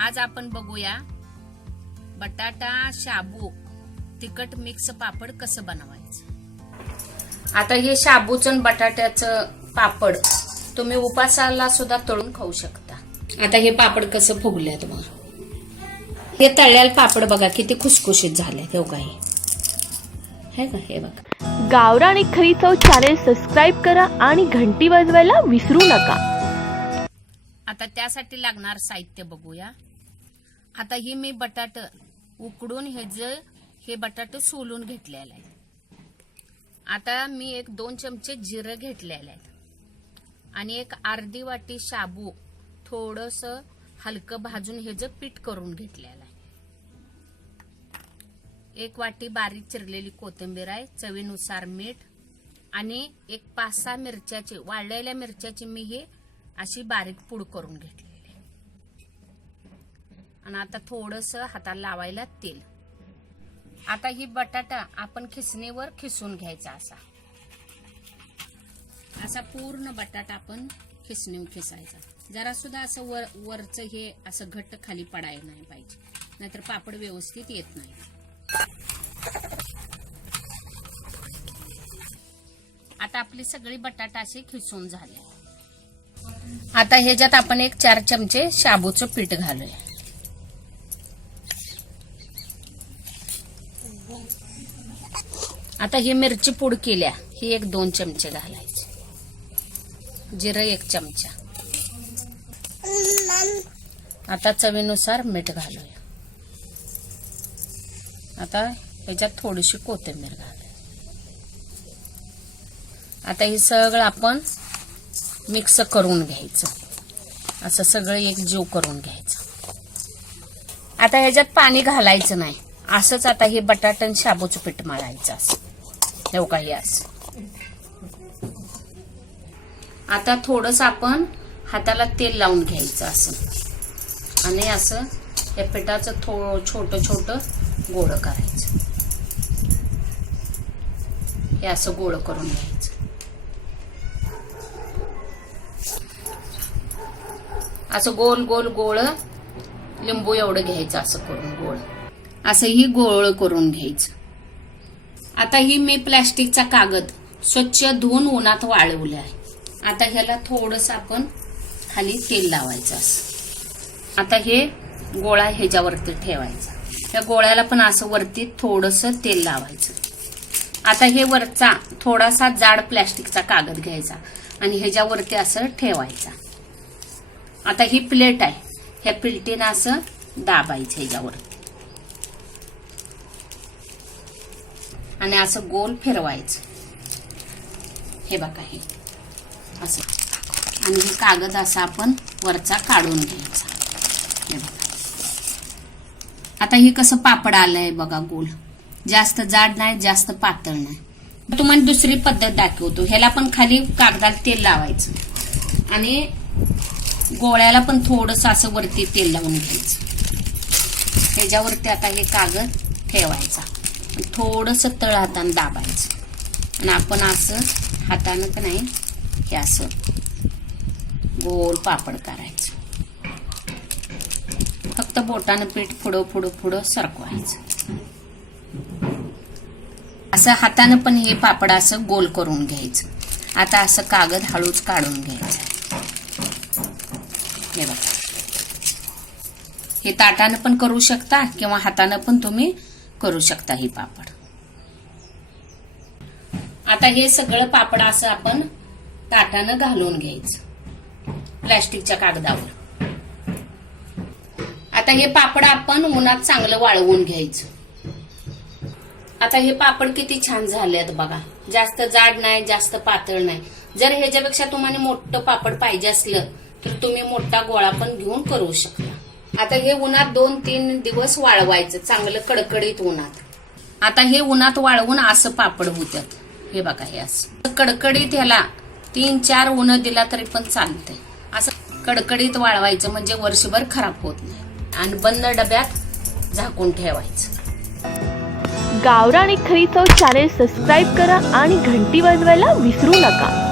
आज आपण बघूया बटाटा शाबू तिखट मिक्स पापड कसं बनवायचं? आता हे शाबूचं आणि बटाट्याचं पापड तुम्ही उपासाला सुद्धा तळून खाऊ शकता. आता हे पापड कसं फुगल्यात बघा हे तळलेलं पापड बघा किती खुसखुशीत झाले हे हे. का हे बघा. गावरान एक खरी चव चॅनेल सबस्क्राईब करा आणि घंटी वाजवायला विसरू नका. आता त्यासाठी लागणार साहित्य बघूया. आता ही मी बटाट उकडून हे हे बटाट सोलून घेतलेलं आहे. आता मी एक दोन चमचे जिरं घेतलेलं आहे. आणि एक अर्धी वाटी शाबू थोडस हलकं भाजून हे पीठ करून घेतलेलं आहे. एक वाटी बारीक चिरलेली कोथिंबीर आहे चवीनुसार मीठ आणि एक पाच सहा मिरच्याची वाळलेल्या मिरच्याची मी हे अशी बारीक पूड करून घेतली. आणि आता थोडस हाताला लावायला तेल. आता ही बटाटा आपण खिसणीवर खिसून घ्यायचा असा. असा पूर्ण बटाटा आपण खिसणीवर खिसायचा. जरा सुद्धा असं वर वरचं हे असं घट्ट खाली पडायला नाही पाहिजे. नाहीतर पापड व्यवस्थित येत नाही. आता आपली सगळी बटाटा अशी खिसून झाले. आता ह्याच्यात आपण एक चार चमचे शाबूचं पीठ घालूया. आता ही मिरची पूड केल्या. ही एक दोन चमचे घालायचे. जिरं एक चमचा. आता चवीनुसार मीठ घालूया. आता ह्याच्यात थोडीशी कोथिंबीर घालूया. आता हे सगळं आपण मिक्स करून घ्यायचं. असं सगळं एक जीव करून घ्यायचं. आता ह्याच्यात पाणी घालायचं नाही. असंच आता हे बटाटा आणि शाबूचं पीठ मळायचं असं ठेव काही असं आता थोडस आपण हाताला तेल लावून घ्यायचं असं. आणि असं या पिठाचं थो छोट छोट गोळ करायचं. हे असं गोळ करून घ्यायचं. असं गोल गोल गोळ लिंबू एवढं घ्यायचं असं करून गोळ. असं ही गोळ करून घ्यायचं. आता ही मी प्लॅस्टिकचा कागद स्वच्छ धुवून उन्हात वाळवले आहे. आता ह्याला थोडस आपण खाली तेल लावायचं असं. आता हे गोळा ह्याच्यावरती ठेवायचा. त्या गोळ्याला पण असं वरती थोडस तेल लावायचं. आता हे वरचा थोडासा जाड प्लॅस्टिकचा कागद घ्यायचा आणि ह्याच्यावरती असं ठेवायचा. आता ही प्लेट आहे. ह्या प्लेटीनं असं दाबायचं ह्याच्यावरती. आणि असं गोल फिरवायचं. हे बघा हे. असं. आणि हे कागद असा आपण वरचा काढून घ्यायचा. हे बघा. आता हे कसं पापड आलंय बघा गोल. जास्त जाड नाही जास्त पातळ नाही. तुम्हाला दुसरी पद्धत दाखवतो. ह्याला पण खाली कागदात तेल लावायचं. आणि गोळ्याला पण थोडस असं वरती तेल लावून घ्यायचं. ह्याच्यावरती आता हे कागद ठेवायचा. थोडस तळ हातानं दाबायचं. आणि आपण असं हातानं का नाही हे असं गोल पापड करायचं. फक्त बोटानं पीठ पुढं पुढं पुढं सरकवायचं. असं हातानं पण हे पापड असं गोल करून घ्यायचं. आता असं कागद हळूच काढून घ्यायचं. हे बघा. हे ताटानं पण करू शकता किंवा हातानं पण तुम्ही करू शकता हे पापड. आता हे सगळं पापड असं आपण ताटानं घालून घ्यायचं. प्लॅस्टिकच्या कागदावर. आता हे पापड आपण उन्हात चांगलं वाळवून घ्यायचं. आता हे पापड किती छान झालेत बघा. जास्त जाड नाही जास्त पातळ नाही. जर ह्याच्यापेक्षा तुम्हाला मोठं पापड पाहिजे असलं तर तुम्ही मोठा गोळा पण घेऊन करू शकता. आता हे उन्हात दोन तीन दिवस वाळवायचं चांगलं कडकडीत उन्हात. आता हे उन्हात वाळवून असं पापड होत्यात. हे बघा हे असं. कडकडीत ह्याला तीन चार उन्ह दिला तरी पण चालतंय. असं कडकडीत वाळवायचं म्हणजे वर्षभर खराब होत नाही. आणि बंद डब्यात झाकून ठेवायचं. गावरान एक खरी चव चॅनेल सबस्क्राईब करा आणि घंटी वाजवायला विसरू नका.